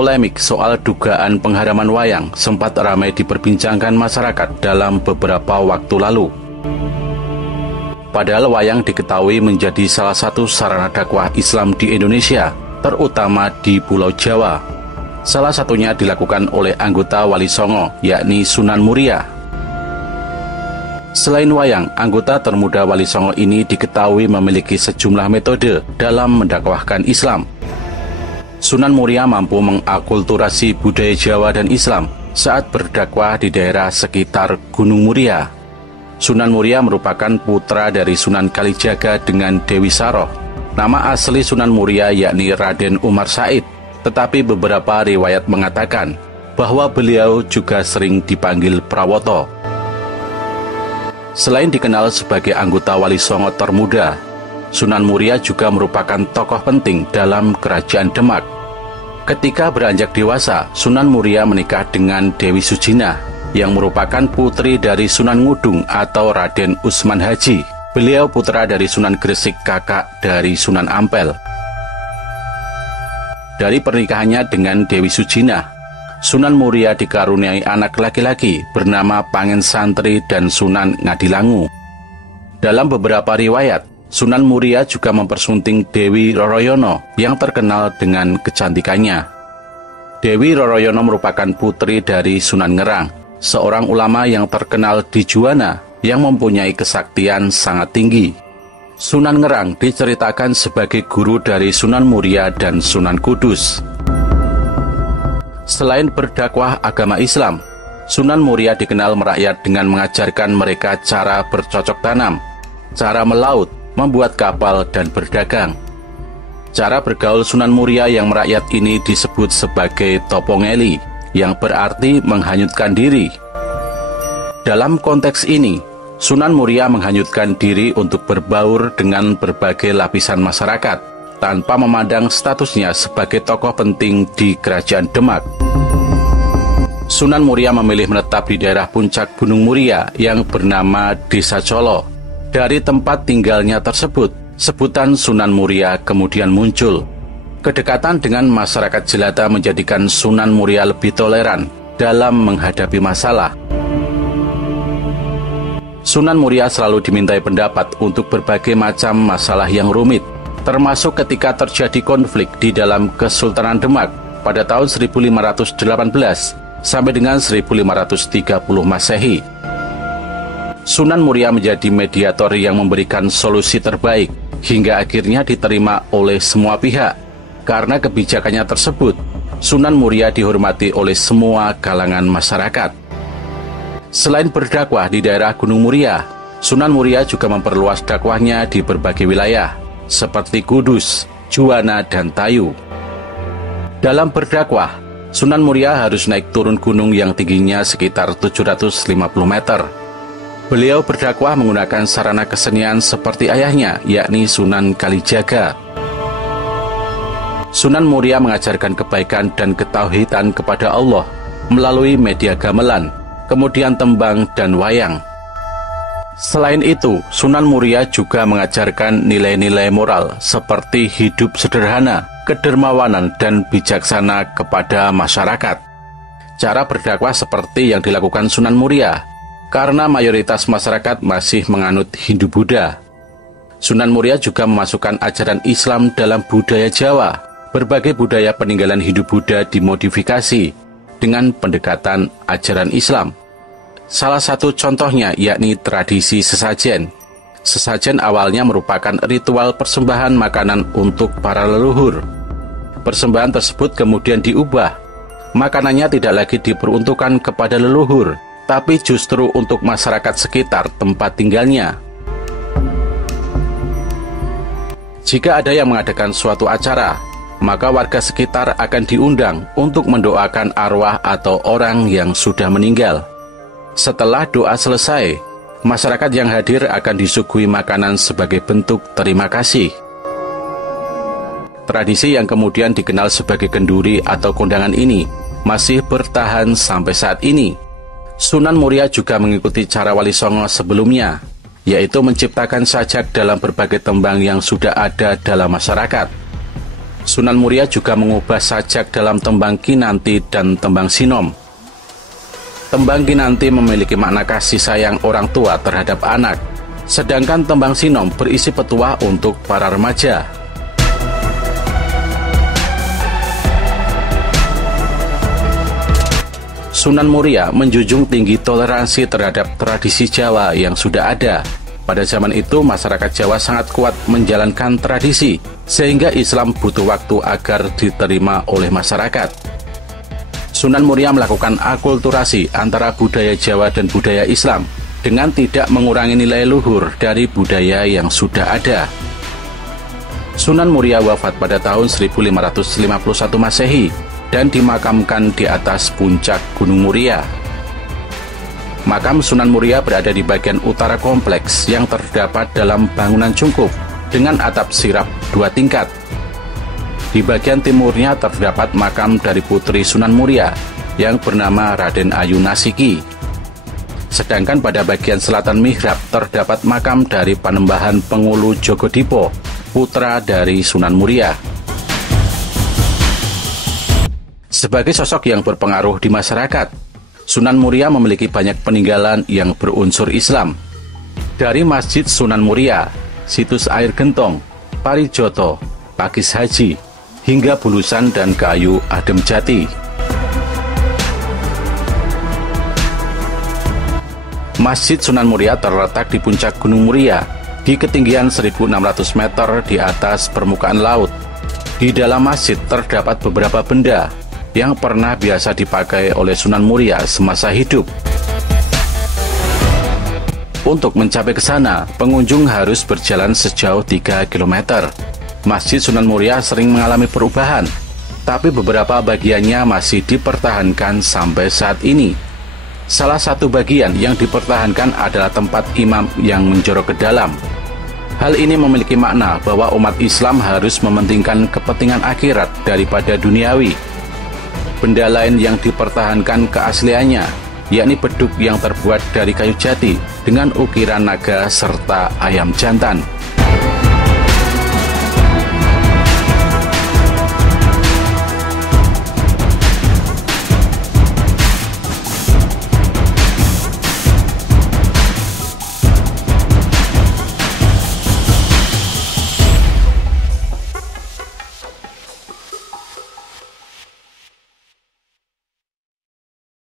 Polemik soal dugaan pengharaman wayang sempat ramai diperbincangkan masyarakat dalam beberapa waktu lalu. Padahal wayang diketahui menjadi salah satu sarana dakwah Islam di Indonesia, terutama di Pulau Jawa. Salah satunya dilakukan oleh anggota Wali Songo, yakni Sunan Muria. Selain wayang, anggota termuda Wali Songo ini diketahui memiliki sejumlah metode dalam mendakwahkan Islam. Sunan Muria mampu mengakulturasi budaya Jawa dan Islam saat berdakwah di daerah sekitar Gunung Muria. Sunan Muria merupakan putra dari Sunan Kalijaga dengan Dewi Saroh. Nama asli Sunan Muria yakni Raden Umar Said, tetapi beberapa riwayat mengatakan bahwa beliau juga sering dipanggil Prawoto. Selain dikenal sebagai anggota Wali Songo termuda, Sunan Muria juga merupakan tokoh penting dalam Kerajaan Demak. Ketika beranjak dewasa, Sunan Muria menikah dengan Dewi Sujina, yang merupakan putri dari Sunan Ngudung atau Raden Usman Haji. Beliau putra dari Sunan Gresik, kakak dari Sunan Ampel. Dari pernikahannya dengan Dewi Sujina, Sunan Muria dikaruniai anak laki-laki bernama Pangen Santri dan Sunan Ngadilangu. Dalam beberapa riwayat, Sunan Muria juga mempersunting Dewi Roroyono yang terkenal dengan kecantikannya. Dewi Roroyono merupakan putri dari Sunan Ngerang, seorang ulama yang terkenal di Juwana yang mempunyai kesaktian sangat tinggi. Sunan Ngerang diceritakan sebagai guru dari Sunan Muria dan Sunan Kudus. Selain berdakwah agama Islam, Sunan Muria dikenal merakyat dengan mengajarkan mereka cara bercocok tanam, cara melaut, membuat kapal, dan berdagang. Cara bergaul Sunan Muria yang merakyat ini disebut sebagai topongeli, yang berarti menghanyutkan diri. Dalam konteks ini, Sunan Muria menghanyutkan diri untuk berbaur dengan berbagai lapisan masyarakat, tanpa memandang statusnya sebagai tokoh penting di Kerajaan Demak. Sunan Muria memilih menetap di daerah puncak Gunung Muria yang bernama Desa Colo. Dari tempat tinggalnya tersebut, sebutan Sunan Muria kemudian muncul. Kedekatan dengan masyarakat jelata menjadikan Sunan Muria lebih toleran dalam menghadapi masalah. Sunan Muria selalu dimintai pendapat untuk berbagai macam masalah yang rumit, termasuk ketika terjadi konflik di dalam Kesultanan Demak pada tahun 1518 sampai dengan 1530 Masehi. Sunan Muria menjadi mediator yang memberikan solusi terbaik hingga akhirnya diterima oleh semua pihak. Karena kebijakannya tersebut, Sunan Muria dihormati oleh semua kalangan masyarakat. Selain berdakwah di daerah Gunung Muria, Sunan Muria juga memperluas dakwahnya di berbagai wilayah, seperti Kudus, Juwana, dan Tayu. Dalam berdakwah, Sunan Muria harus naik turun gunung yang tingginya sekitar 750 meter. Beliau berdakwah menggunakan sarana kesenian seperti ayahnya, yakni Sunan Kalijaga. Sunan Muria mengajarkan kebaikan dan ketauhidan kepada Allah melalui media gamelan, kemudian tembang dan wayang. Selain itu, Sunan Muria juga mengajarkan nilai-nilai moral seperti hidup sederhana, kedermawanan, dan bijaksana kepada masyarakat. Cara berdakwah seperti yang dilakukan Sunan Muria, karena mayoritas masyarakat masih menganut Hindu-Buddha. Sunan Muria juga memasukkan ajaran Islam dalam budaya Jawa. Berbagai budaya peninggalan Hindu-Buddha dimodifikasi dengan pendekatan ajaran Islam. Salah satu contohnya yakni tradisi sesajen. Sesajen awalnya merupakan ritual persembahan makanan untuk para leluhur. Persembahan tersebut kemudian diubah. Makanannya tidak lagi diperuntukkan kepada leluhur, tapi justru untuk masyarakat sekitar tempat tinggalnya. Jika ada yang mengadakan suatu acara, maka warga sekitar akan diundang untuk mendoakan arwah atau orang yang sudah meninggal. Setelah doa selesai, masyarakat yang hadir akan disuguhi makanan sebagai bentuk terima kasih. Tradisi yang kemudian dikenal sebagai kenduri atau kondangan ini masih bertahan sampai saat ini. Sunan Muria juga mengikuti cara Wali Songo sebelumnya, yaitu menciptakan sajak dalam berbagai tembang yang sudah ada dalam masyarakat. Sunan Muria juga mengubah sajak dalam tembang Kinanti dan tembang Sinom. Tembang Kinanti memiliki makna kasih sayang orang tua terhadap anak, sedangkan tembang Sinom berisi petuah untuk para remaja. Sunan Muria menjunjung tinggi toleransi terhadap tradisi Jawa yang sudah ada. Pada zaman itu, masyarakat Jawa sangat kuat menjalankan tradisi, sehingga Islam butuh waktu agar diterima oleh masyarakat. Sunan Muria melakukan akulturasi antara budaya Jawa dan budaya Islam, dengan tidak mengurangi nilai luhur dari budaya yang sudah ada. Sunan Muria wafat pada tahun 1551 Masehi, dan dimakamkan di atas puncak Gunung Muria. Makam Sunan Muria berada di bagian utara kompleks yang terdapat dalam bangunan cungkup dengan atap sirap 2 tingkat. Di bagian timurnya terdapat makam dari putri Sunan Muria yang bernama Raden Ayu Nasiki. Sedangkan pada bagian selatan mihrab terdapat makam dari Panembahan Pengulu Jogodipo, putra dari Sunan Muria. Sebagai sosok yang berpengaruh di masyarakat, Sunan Muria memiliki banyak peninggalan yang berunsur Islam. Dari Masjid Sunan Muria, situs air gentong, Parijoto, Pakis Haji, hingga Bulusan dan Kayu Adem Jati. Masjid Sunan Muria terletak di puncak Gunung Muria, di ketinggian 1.600 meter di atas permukaan laut. Di dalam masjid terdapat beberapa benda yang pernah biasa dipakai oleh Sunan Muria semasa hidup. Untuk mencapai ke sana, pengunjung harus berjalan sejauh 3 km. Masjid Sunan Muria sering mengalami perubahan, tapi beberapa bagiannya masih dipertahankan sampai saat ini. Salah satu bagian yang dipertahankan adalah tempat imam yang menjorok ke dalam. Hal ini memiliki makna bahwa umat Islam harus mementingkan kepentingan akhirat daripada duniawi. Benda lain yang dipertahankan keasliannya, yakni beduk yang terbuat dari kayu jati dengan ukiran naga serta ayam jantan.